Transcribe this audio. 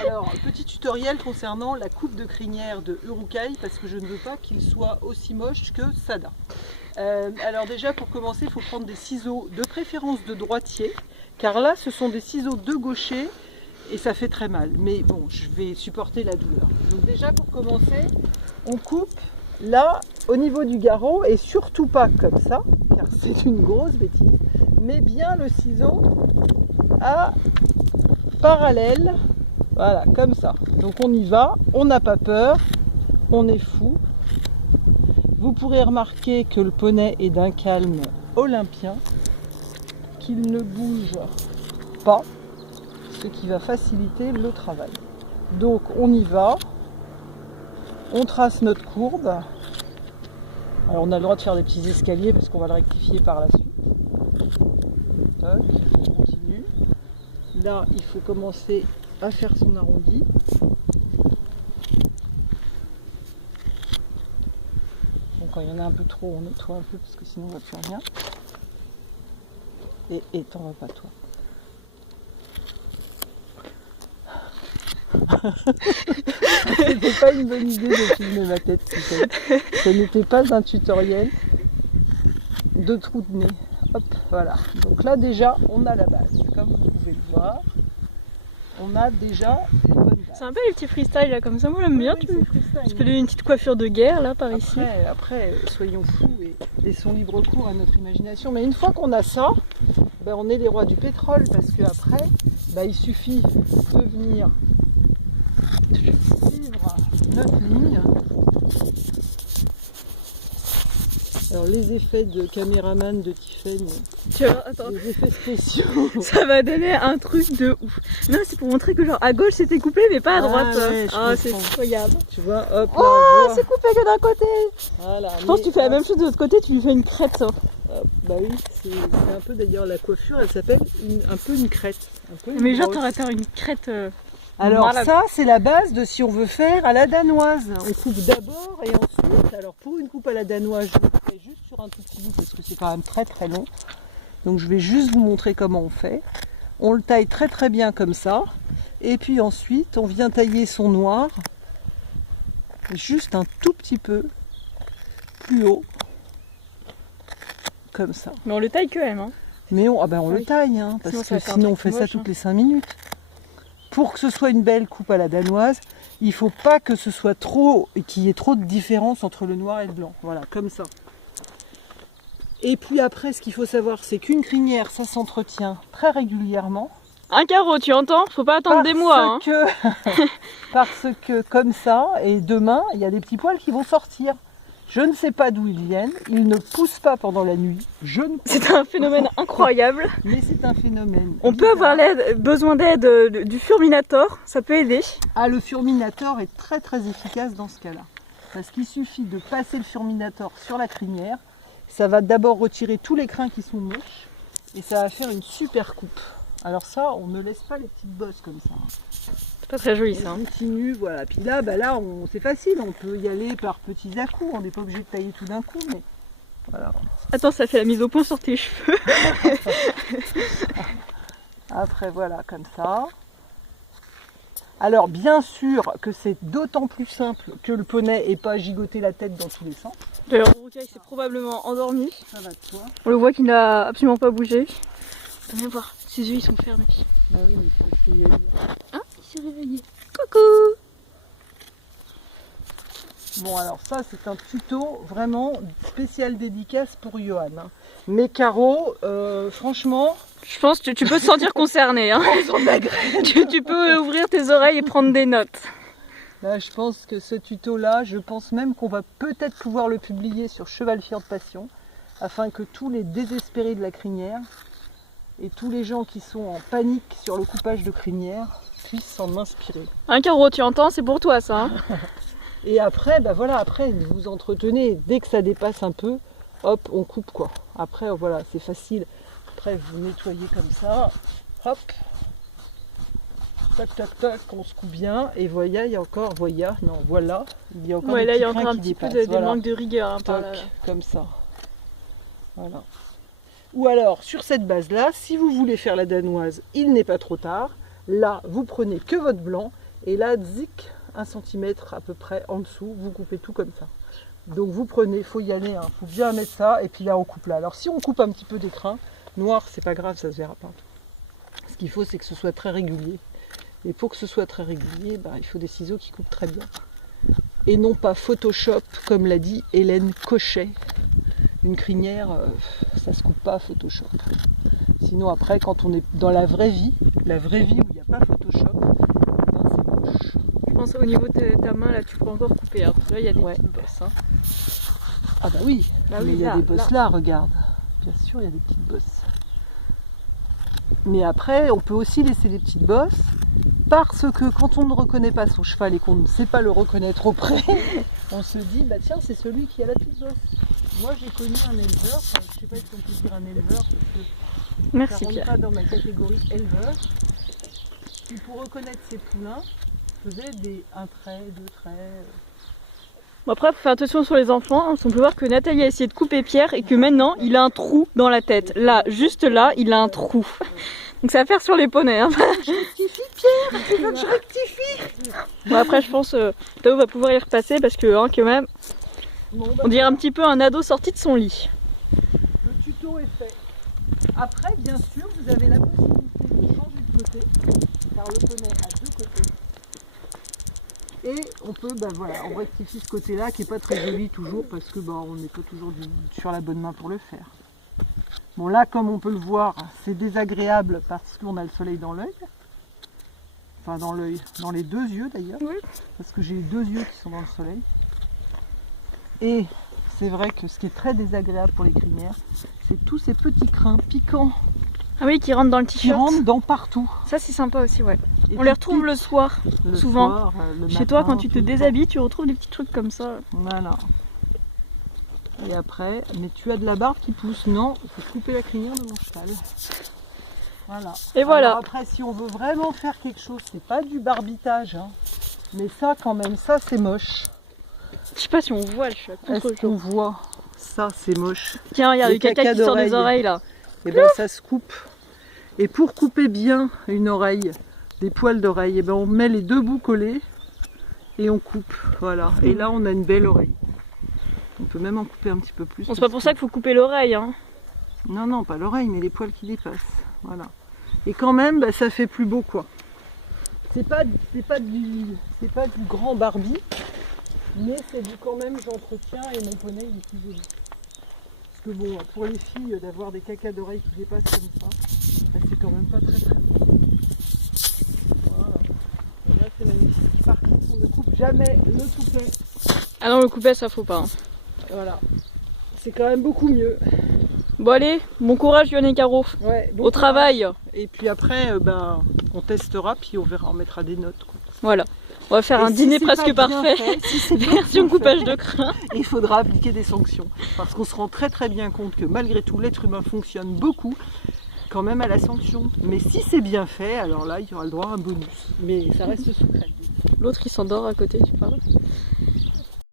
Alors, petit tutoriel concernant la coupe de crinière de Urukai, parce que je ne veux pas qu'il soit aussi moche que Sada. Alors déjà, pour commencer, il faut prendre des ciseaux de préférence de droitier, car là, ce sont des ciseaux de gaucher, et ça fait très mal. Mais bon, je vais supporter la douleur. Donc déjà, pour commencer, on coupe là, au niveau du garrot, et surtout pas comme ça, car c'est une grosse bêtise, mais bien le ciseau à parallèle, voilà, comme ça. Donc on y va, on n'a pas peur, on est fou. Vous pourrez remarquer que le poney est d'un calme olympien, qu'il ne bouge pas, ce qui va faciliter le travail. Donc on y va, on trace notre courbe. Alors on a le droit de faire des petits escaliers parce qu'on va le rectifier par la suite. Toc, on continue. Là, il faut commencer à faire son arrondi. Bon, quand il y en a un peu trop, on nettoie un peu parce que sinon on ne va plus rien. Et t'en vas pas toi. C'était pas une bonne idée de filmer ma tête, ce n'était pas un tutoriel de trou de nez. Hop, voilà. Donc là déjà, on a la base. Comme vous pouvez le voir, on a déjà une bonne base. C'est un peu les petits freestyles là, comme ça, moi j'aime bien. Oui, Tu peux donner une petite coiffure de guerre là par ici. Après, soyons fous et laissons libre cours à notre imagination. Mais une fois qu'on a ça, ben, on est les rois du pétrole parce qu'après, ben, il suffit de venir suivre notre ligne. Alors les effets de caméraman de Tiffen, Tu vois, attends. les effets spéciaux. Ça va donner un truc de ouf. Non, c'est pour montrer que genre à gauche c'était coupé mais pas à droite. Ouais, C'est incroyable. Tu vois, hop. Oh, là, c'est coupé que d'un côté. voilà, Je pense que tu fais la même chose de l'autre côté, tu lui fais une crête. Ça. Bah oui, c'est un peu d'ailleurs la coiffure, elle s'appelle un peu une crête. Un peu une Mais genre brosse. t'aurais faire une crête. Alors malade. ça, c'est la base de si on veut faire à la danoise. On coupe d'abord et ensuite, alors pour une coupe à la danoise, je le fais juste sur un tout petit bout parce que c'est quand même très très long. Donc je vais juste vous montrer comment on fait. On le taille très très bien comme ça. Et puis ensuite, on vient tailler son noir juste un tout petit peu plus haut. Comme ça. Mais on le taille quand même. Hein. Mais on le taille, hein, parce que sinon on fait ça toutes les 5 minutes. Pour que ce soit une belle coupe à la danoise, il ne faut pas que ce soit trop, qu'il y ait trop de différence entre le noir et le blanc. Voilà, comme ça. Et puis après, ce qu'il faut savoir, c'est qu'une crinière, ça s'entretient très régulièrement. Un carreau, tu entends? Faut pas attendre des mois. Hein. Parce que comme ça, et demain, il y a des petits poils qui vont sortir. Je ne sais pas d'où ils viennent, ils ne poussent pas pendant la nuit. C'est un phénomène incroyable. Mais c'est un phénomène. On peut avoir besoin d'aide du Furminator, ça peut aider. Ah, le Furminator est très très efficace dans ce cas-là. Parce qu'il suffit de passer le Furminator sur la crinière. Ça va d'abord retirer tous les crins qui sont moches. Et ça va faire une super coupe. Alors ça, on ne laisse pas les petites bosses comme ça. C'est pas très joli ça. On continue, voilà. Puis là, c'est facile, on peut y aller par petits à-coups. On n'est pas obligé de tailler tout d'un coup, mais voilà. Attends, ça fait la mise au point sur tes cheveux. Après, voilà, comme ça. Alors, bien sûr que c'est d'autant plus simple que le poney n'ait pas gigoté la tête dans tous les sens. D'ailleurs, Urukai s'est probablement endormi. Ça va de soi. On le voit qu'il n'a absolument pas bougé. Viens voir, ses yeux ils sont fermés. Bah oui, il faut qu'il y aille. Ah, il s'est réveillé. Coucou! Bon, alors ça, c'est un tuto vraiment spécial dédicace pour Johan. Hein. Mais Caro, franchement... Je pense que tu peux te sentir concerné. Hein. Tu peux ouvrir tes oreilles et prendre des notes. Là, je pense que ce tuto-là, je pense même qu'on va peut-être pouvoir le publier sur Cheval Fier de Passion, afin que tous les désespérés de la crinière et tous les gens qui sont en panique sur le coupage de crinière puissent s'en inspirer. Un carreau, tu entends, c'est pour toi ça. Hein. Et après, après vous entretenez, dès que ça dépasse un peu, hop, on coupe quoi. Après, voilà, c'est facile. Après, vous nettoyez comme ça, hop, tac, tac, tac, on se coupe bien. Et voilà, il y a encore, il y a encore ouais, des là, il y a petits encore un crins petit qui peu dépassent. de manque de rigueur. Hein, par Toc, là. comme ça. Voilà. Ou alors, sur cette base-là, si vous voulez faire la danoise, il n'est pas trop tard. Là, vous prenez que votre blanc Et là, zic, 1 cm à peu près en dessous, vous coupez tout comme ça. Donc vous prenez, il faut y aller, il faut bien mettre ça, et puis là on coupe là. Alors si on coupe un petit peu d'écrin, noir, c'est pas grave, ça se verra pas. Ce qu'il faut, c'est que ce soit très régulier. Et pour que ce soit très régulier, il faut des ciseaux qui coupent très bien. Et non pas Photoshop, comme l'a dit Hélène Cochet. Une crinière, ça se coupe pas à Photoshop. Sinon après, quand on est dans la vraie vie où il n'y a pas Photoshop, c'est moche. Je pense au niveau de ta main, là, tu peux encore couper. Hein, parce que là, il y a des petites bosses. Hein. Ah bah oui, Bah mais oui, il y a là, des bosses là, regarde. Bien sûr, il y a des petites bosses. Mais après, on peut aussi laisser des petites bosses, parce que quand on ne reconnaît pas son cheval et qu'on ne sait pas le reconnaître auprès, on se dit, bah tiens, c'est celui qui a la petite bosse. Moi, j'ai connu un éleveur, enfin, je ne sais pas si on peut dire un éleveur, parce que Merci ça ne rentre Pierre. pas dans ma catégorie éleveur, qui pour reconnaître ses poulains, faisait un trait, 2 traits. Bon, après, il faut faire attention sur les enfants. On peut voir que Nathalie a essayé de couper Pierre et que maintenant, il a un trou dans la tête. Là, juste là, il a un trou. Donc ça va faire sur les poneys. Hein. Je rectifie, Pierre, tu veux que je rectifie? Bon, après, je pense que Tao va pouvoir y repasser parce que, quand même, Bon, on dirait un petit peu un ado sorti de son lit. le tuto est fait. Après, bien sûr, vous avez la possibilité de changer de côté, car le poney a 2 côtés. Et on peut, on rectifie ce côté-là qui n'est pas très joli toujours parce que on n'est pas toujours sur la bonne main pour le faire. Bon là, comme on peut le voir, c'est désagréable parce qu'on a le soleil dans l'œil. Enfin dans l'œil, dans les 2 yeux d'ailleurs. Oui. Parce que j'ai 2 yeux qui sont dans le soleil. Et c'est vrai que ce qui est très désagréable pour les crinières, c'est tous ces petits crins piquants Ah oui, qui rentre dans le qui t-shirt. rentrent dans partout. Ça, c'est sympa aussi, ouais. Et On les puis, retrouve le soir, le souvent. soir, le Chez toi, matin, quand tu te tout le temps. déshabilles, tu retrouves des petits trucs comme ça. Voilà. Et après, mais tu as de la barbe qui pousse. Non, il faut couper la crinière de mon cheval. Voilà. Et voilà. Alors après, si on veut vraiment faire quelque chose, c'est pas du barbitage, hein. Mais ça, quand même, ça c'est moche. Je sais pas si on voit, je suis à Est-ce contre-jour. qu'on voit? Ça, c'est moche. Tiens, regarde, Les le caca qui caca sort des d'oreilles. oreilles là. Et bien, ça se coupe. Et pour couper bien une oreille, des poils d'oreille, on met les 2 bouts collés et on coupe. Voilà. Et là, on a une belle oreille. On peut même en couper un petit peu plus. Bon, c'est pas pour ça qu'il faut couper l'oreille. Hein. Non, non, pas l'oreille, mais les poils qui dépassent. Voilà. Et quand même, ça fait plus beau, quoi. C'est pas du grand Barbie, mais c'est du quand même, j'entretiens et mon poney il est plus joli. Parce que bon, pour les filles, d'avoir des cacas d'oreilles qui dépassent comme ça, c'est quand même pas très très beau. Voilà. Et là, c'est magnifique. Par contre, on ne coupe jamais le toupet. Ah non, le coupet, ça faut pas. Hein. Voilà. C'est quand même beaucoup mieux. Bon allez, bon courage Yoann et Caro. Ouais, bon Au courage. travail. Et puis après, on testera, puis on verra, on mettra des notes, quoi. Voilà. On va faire Et un si dîner c'est presque pas bien parfait. fait, si c'est pas Version bien fait, coupage de crin. il faudra appliquer des sanctions. Parce qu'on se rend très très bien compte que malgré tout, l'être humain fonctionne beaucoup quand même à la sanction. Mais si c'est bien fait, alors là, il y aura le droit à un bonus. Mais ça reste secret. L'autre il s'endort à côté, tu parles.